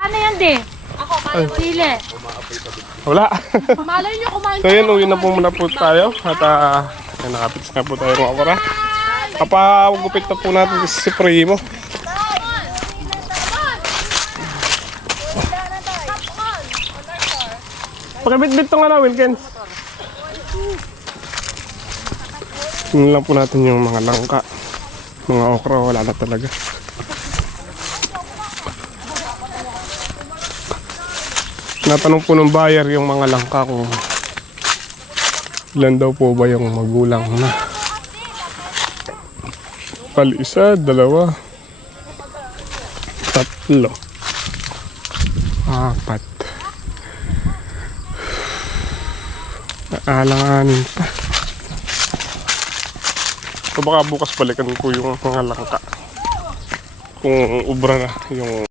Ano yan, di? Ako, kaya mo. Sili. Wala. Malay nyo kumain. So yun, uwi na po muna po tayo. At nakapits na po tayo mga okra. Kapagupit na po natin si Primo. Pakibit-bit ito nga na, Wilkins. Yun lang po natin yung mga langka. Mga okra, wala na talaga. Natanong po ng buyer yung mga langka ko. Ilan daw po ba yung magulang na? Isa, 2, 3, 4. Naalanganin pa. So baka bukas balikan ko yung mga langka. Kung ubra na yung...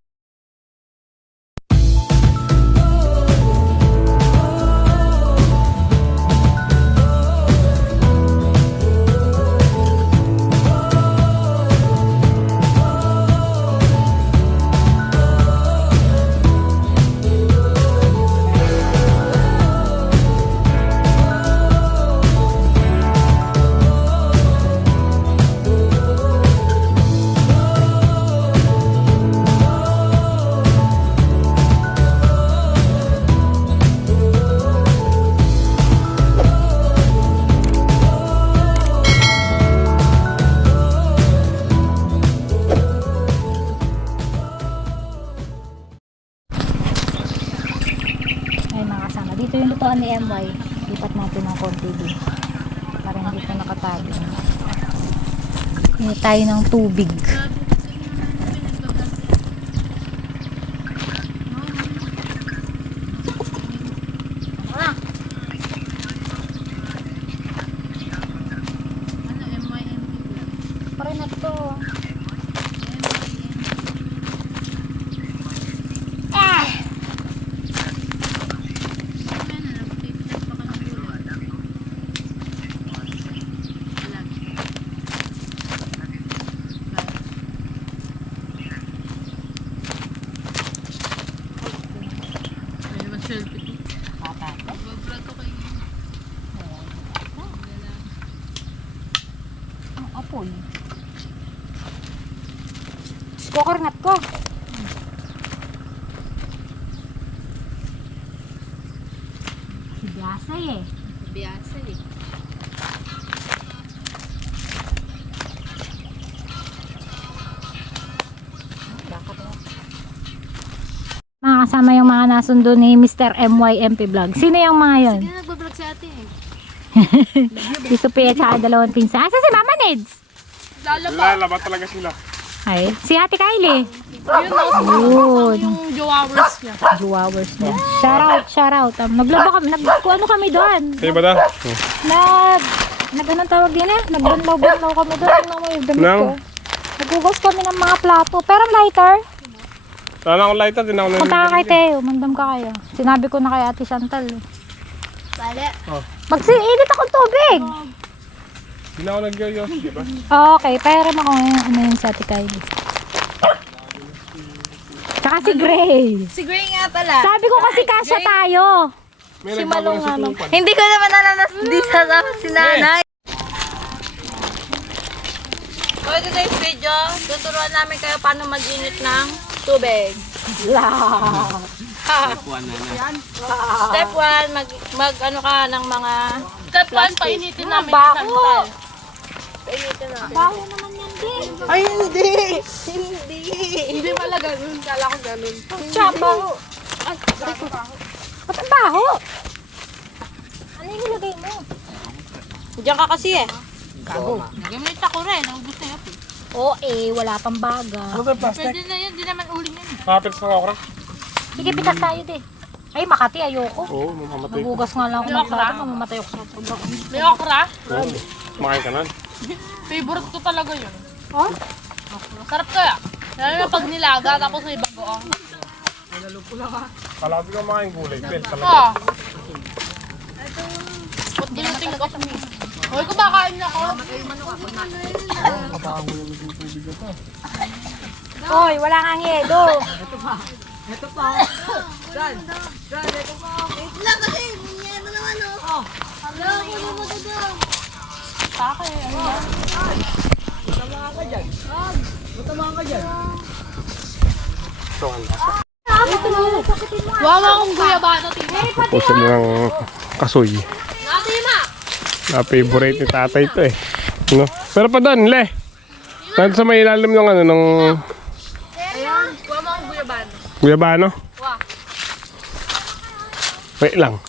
Dito yung lutuan ni MY. Lipat natin ng konti din. Para hindi ito nakatabi. Hindi tayo ng tubig. Pare na to. Apoy. Kokornat ko. Biasa eh. Biasa eh. Mga kasama yung mga nasundo ni Mr. MYMP Vlog. Sino yung mga yun? Sige, nagbablog si ate eh. Si Sophia at saka dalawang pinsa. Asa si Mama Neds? Lalaba talaga sila. Ay, si Ate Kylie. Yun, yung jowawers niya. Jowawers niya. Shout out. Naglaba kami, ano kami doon? Kaya ba da? Anong tawag din eh? Nagbanlaw-banlaw kami doon. Tingnan mo yung damit ko. Nang? Nagugas kami ng mga plato. Pero lighter. Sana akong lighter, din ako Punta ka kay Teo, mandam ka kayo. Sinabi ko na kay Ate Chantal. Bale. Magsiinit akong tubig. Hindi na ako nag-yoyos, di ba? Okay, pero ako ano yun sa Ate Kylie. Tsaka si Gray. Si Gray nga pala. Sabi ko kasi kasya tayo. May Si nagbago Malong na ano. sutupan. Hindi ko naman nalanas di sa si nanay. So today's video, tuturuan namin kayo paano mag-init ng tubig. Step 1, mag ano ka ng mga Step 1, painitin namin yung sandal. Painitin namin. Baho naman yan din. Ay, hindi! Hindi! Hindi pala ganun. Kala ko ganun. Tsaba. Ba't ang baho? Ano yung nilagay mo? Diyan ka kasi eh. Gago. Gamit ako rin. Naubos na yun. Oo wala pang baga. Ano ito yung plastic? Pwede na yun. Di naman uling yun. Kapits ng okra? Sige, pitas tayo din. Ay, Makati, ayoko. Oo, mamamatay ko. Nagugas nga lang ako ng plato, mamamatay ako sa sobrang. May okra. Oo, kumakain ka na. Favorite ko talaga yun. Oh? Sarap kaya. Lalo na pag nilaga tapos may bagoong. Kala ko di ka makain gulay. Pel, talaga. Oh. Ba't ginuting ko? Hoy, kumakain na ako. Hoy, wala kang yedo. Ito ang lasa. Wawa akong guyabano, tita. Tapos ng kasoy. Na favorite ni tatay ito eh. No? Pero pa doon, le. Nandun sa may ilalim ng ano, ng Ayan. Wawa akong guyabano. guyabano. Wow. Wait lang.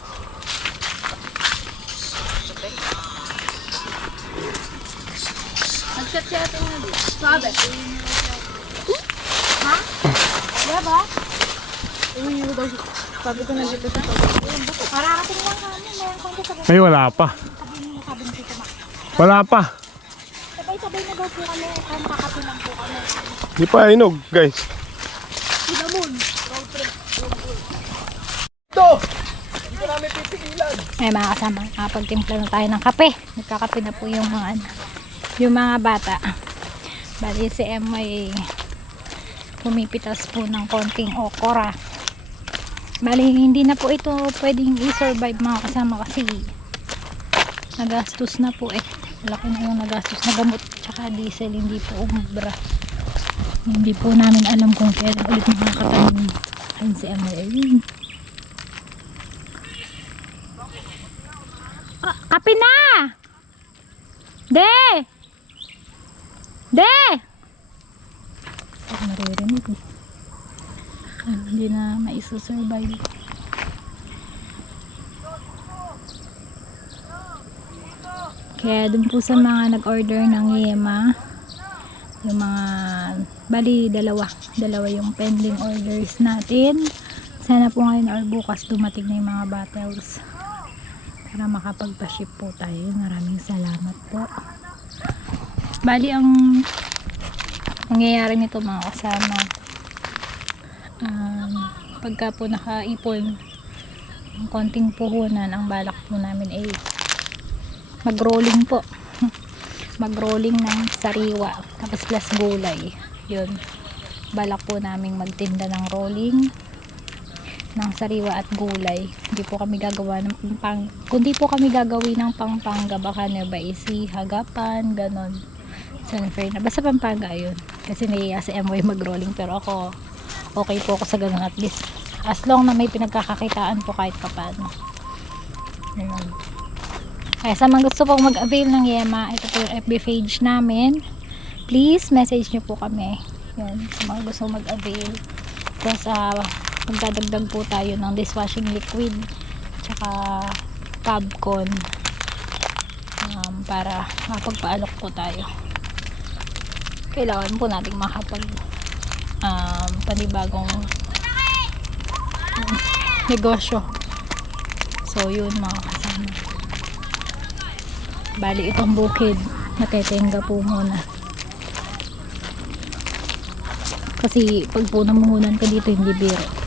Nag-chat siya ito nga di. Sabi. Diba? Uy, daw siya. Sabi ko na dito sa Mararating lang kami. Mayroon kong kasabay. Ay, wala pa. Sabi ni Tita Mac. Wala pa. Sabay-sabay na daw po kami. Kaya makakapi lang po kami. Di pa hinog, guys. Ay mga kasama, nakapagtimpla na tayo ng kape. Nagkakape na po yung mga yung mga bata. Bali si Emma pumipitas po ng konting okra. Bali hindi na po ito pwedeng i-survive mga kasama kasi nagastos na po eh. Malaki na yung nagastos na gamot tsaka diesel, hindi po umubra. Hindi po namin alam kung kailan ulit makakatanim. Ayun si Emma, ayun. Kape na! De! De! Ay, maririnig eh. Ay, hindi na maisosurvive. Kaya dun po sa mga nag-order ng yema, yung mga, bali dalawa yung pending orders natin. Sana po ngayon or bukas dumating na yung mga bottles para makapagpa-ship po tayo. Maraming salamat po. Bali ang mangyayari nito mga kasama, pagka po nakaipon ng konting puhunan, ang balak po namin ay mag-rolling po. Mag-rolling ng sariwa tapos plus gulay. Yun, balak po namin magtinda ng rolling ng sariwa at gulay. Hindi po kami gagawa ng kundi po kami gagawin ng Pampanga, baka Nueva Ecija, Hagapan, ganon. San Fernando, basta Pampanga yun. Kasi naiya si Emoy mag-rolling, pero ako okay po ako sa ganon, at least as long na may pinagkakakitaan po kahit papano. Ayun. Kaya sa mga gusto pong mag-avail ng yema, ito po yung FB page namin. Please message nyo po kami. Yan, sa mga gusto mag-avail. Tapos magdadagdag po tayo ng dishwashing liquid tsaka Fabcon para mapagpaalok po tayo. Kailangan po nating makapag panibagong negosyo. So yun mga kasama, bali itong bukid natetenga po muna kasi pag po namuhunan ka dito hindi biro.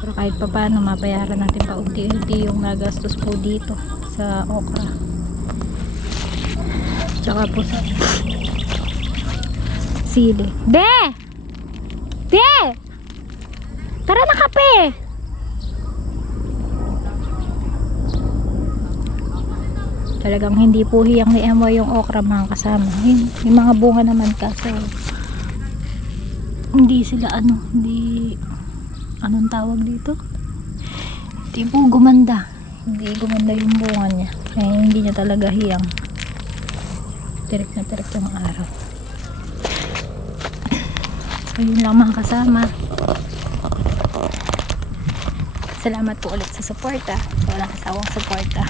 Pero kahit pa paano mabayaran natin pa unti-unti yung nagastos po dito sa okra tsaka po sa sili. De! Tara na kape! Talagang hindi po hiyang ni Emma yung okra mga kasama. Yung mga bunga naman kaso hindi sila hindi anong tawag dito, hindi po gumanda, hindi gumanda yung bunga niya, kaya hindi niya talaga hiyang. Tirik na tirik yung araw. So yun lang mga kasama, salamat po ulit sa suporta, walang kasawang suporta.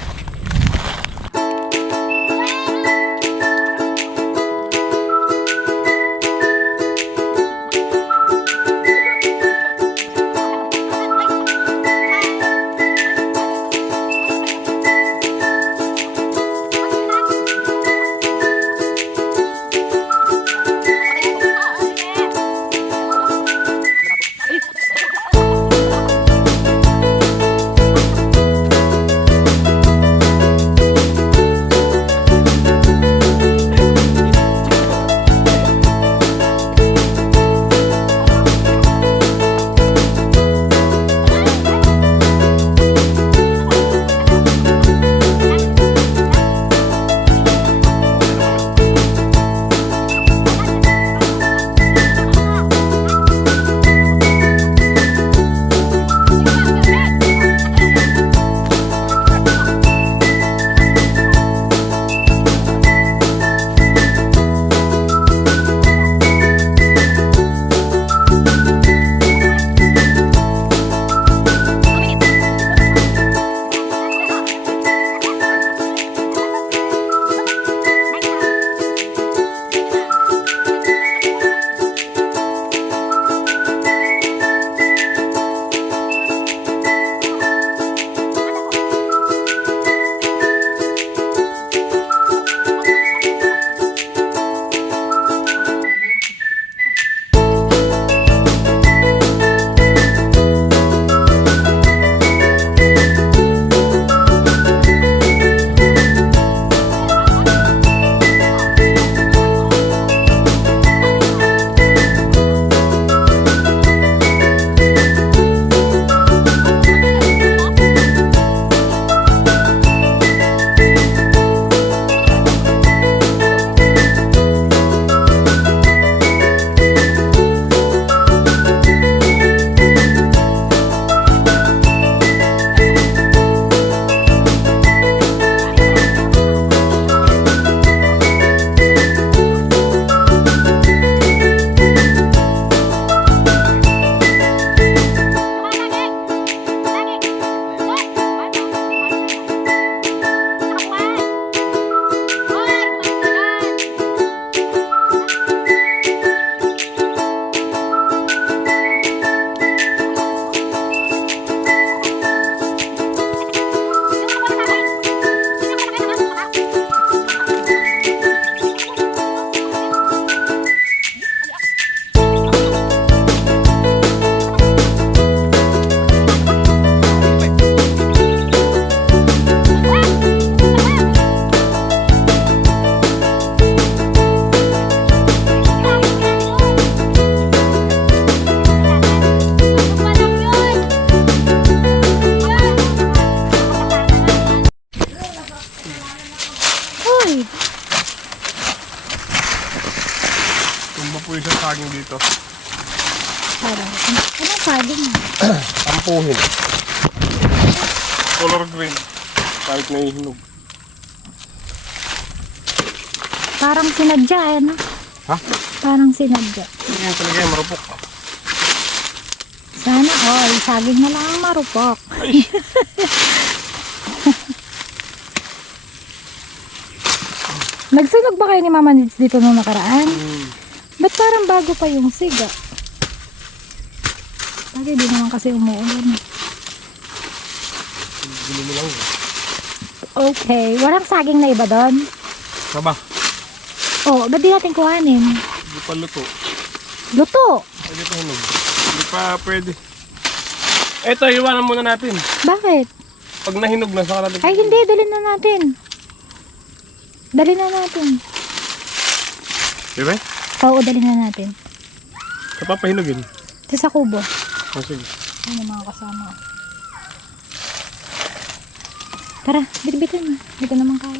Iba po yung saging dito. Parang, anong saging? Ampuhin. Color green. Kahit nahihinog. Parang sinadya, ano? Ha? Parang sinadya. Yan talaga yung marupok. Sana all, saging na lang ang marupok. Nagsunog ba kayo ni Mama Nids dito nung nakaraan? Ba't parang bago pa yung siga? Bagay, di naman kasi umuulan. Gulo mo lang. Okay, walang saging na iba doon? Saba, Oh, ba't di natin kuhanin? hindi pa luto. Luto! Pwede pa hinog. Hindi pa pwede. Eto, iwanan muna natin. Bakit? Pag nahinog na, saka natin. Ay hindi, dalhin na natin. Dalhin na natin. Diba? Oo, dalhin na natin. Sa papahinugin. Ito sa kubo. Oh, sige. Ayun yung mga kasama. Tara, bitbitin mo. Dito naman kaya.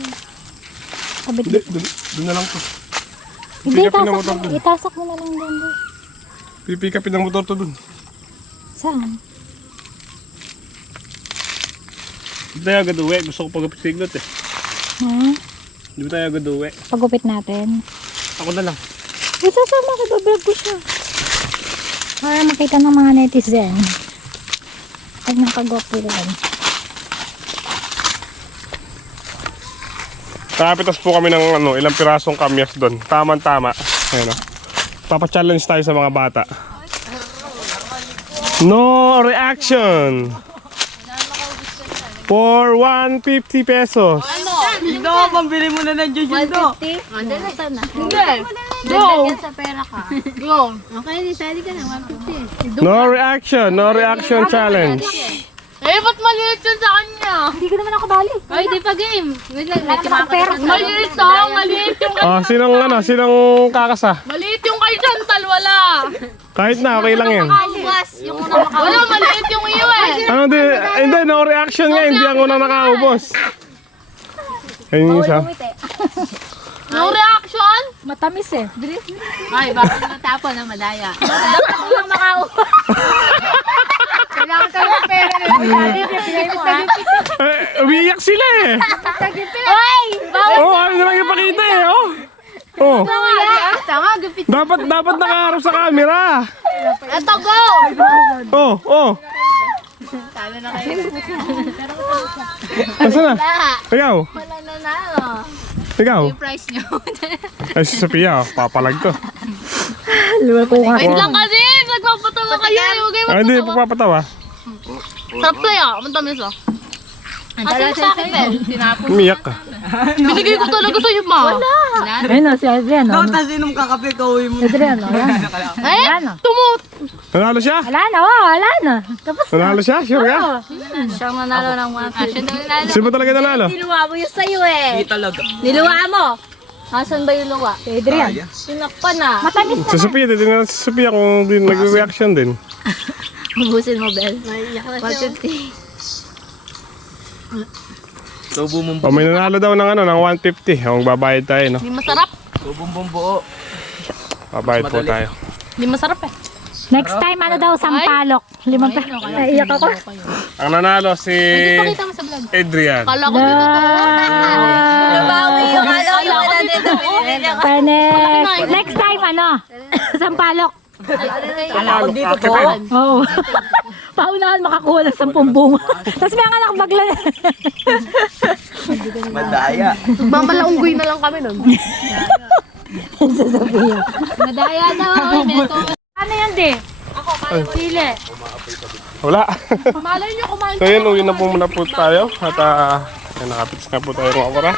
Hindi, Kabit. dun na lang to. Hindi, Pipikapin ng motor itasak, dun. itasak mo na lang doon. Pipikapin ng motor to dun. Saan? Hindi tayo agad uwi. Gusto ko pag-signot eh. Ha? Hindi tayo agad uwi. Pagupit natin. Ako na lang. Isasama ko, bablog ko siya. Para makita ng mga netizen. Pag nakagwapuan. Nakapitas po kami ng ilang pirasong kamyas doon. Tama-tama. Ayan o. Papa-challenge tayo sa mga bata. No reaction. For 150 pesos. Ito, pambili mo na ng Jojo. 150? Hindi. Go! Sa pera ka. Go! Okay, nisali ka na, 150. No reaction. No reaction challenge. Eh, ba't maliit yun sa kanya? Hindi ko naman ako bali. Ay, di pa game. Wait lang, Wala naman akong pera. Maliit maliit yung kay... Oh, sinong kakasa? Maliit yung kay Chantal, wala. Kahit na, okay lang yan. Yung unang wala, maliit yung iyo eh. Ano di? Hindi, no reaction nga. Hindi ako na nakaubos. Ayun yung isa. No reaction? Matamis eh. Ay, bakit natapon ng malaya? Dapat mo lang makaupo. Kailangan ka ng pera na Umiiyak sila eh. Ay! Bawal Oh, ano na lang ipakita eh. Oh. Oh. ya! Tama, gupit. Dapat nakaharap sa camera. Eto, go! Oh, oh. Talo na kayo. Nasaan na? Ikaw? Wala na nalo. Ikaw? Yung price nyo. Ay, si Sophia, papalag to. Wait lang kasi, nagpapatawa kayo. Huwag kayo Ay, hindi, papatawa. Sarap kaya, matamis ah. Kasi sa akin, Bel. Tinapos. Umiyak ka. Binigay ko talaga sa'yo, ma. Wala. Ayun o, si Adriano. Tapos inom ka kape, kauwi mo. Adriano, yan. Eh, tumut. Nanalo siya? Wala na, oh, wala na. Tapos na. Nanalo siya? Sure ka? Siyang nanalo ng 150. Siya daw nanalo. Sino ba talaga nanalo? Niluwa mo yung sa'yo eh. Hindi talaga. Niluwa mo. Asan ba yung luwa? Si Adrian. Sinakpan na. Matamis Si Sophia, titignan si Sophia kung din nag-reaction din. Bubusin mo, Bel. 150. Tubo mong O, may nanalo daw ng ng 150. Ang babayad tayo, no? Hindi masarap. buo. Babayad po tayo. Hindi masarap eh. Next time, ano daw, sampalok. 5 pa. Naiyak ako. Ang nanalo si Pakita mo sa vlog. Adrian. Kala ko dito to. Nabawi yung kala ko dito. Next time, ano? Sampalok. Kala ko dito to. Oo. Paunahan makakuha ng 10 bunga. Tapos may anak bagla. Madaya. Mamalaunggoy na lang kami nun. Sa Sophia. Madaya daw. Ano yan, di? Ako, kaya sili. Wala. Malay nyo kumain. So yun, uwi na po muna po tayo. At nakapitis na po tayo ng okra.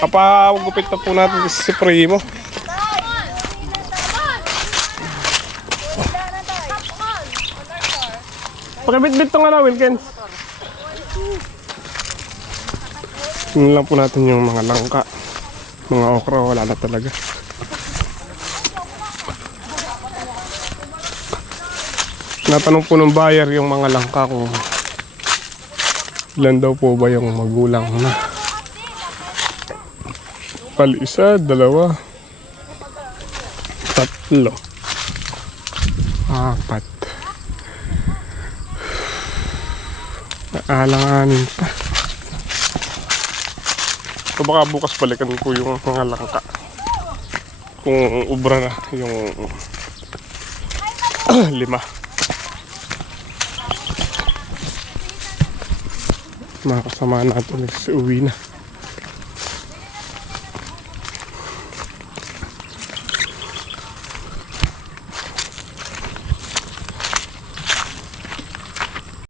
Kapagupit na po natin si Primo. Pakibit-bit itong Wilkins. Tingnan lang po natin yung mga langka. Mga okra, wala na talaga. Natanong po ng buyer yung mga langka kung ilan daw po ba yung magulang na. Isa, 2. 3, 4. Naalanganin pa. So baka bukas balikan ko yung mga langka. Kung ubra na yung 5. Mga kasama natin uwi na.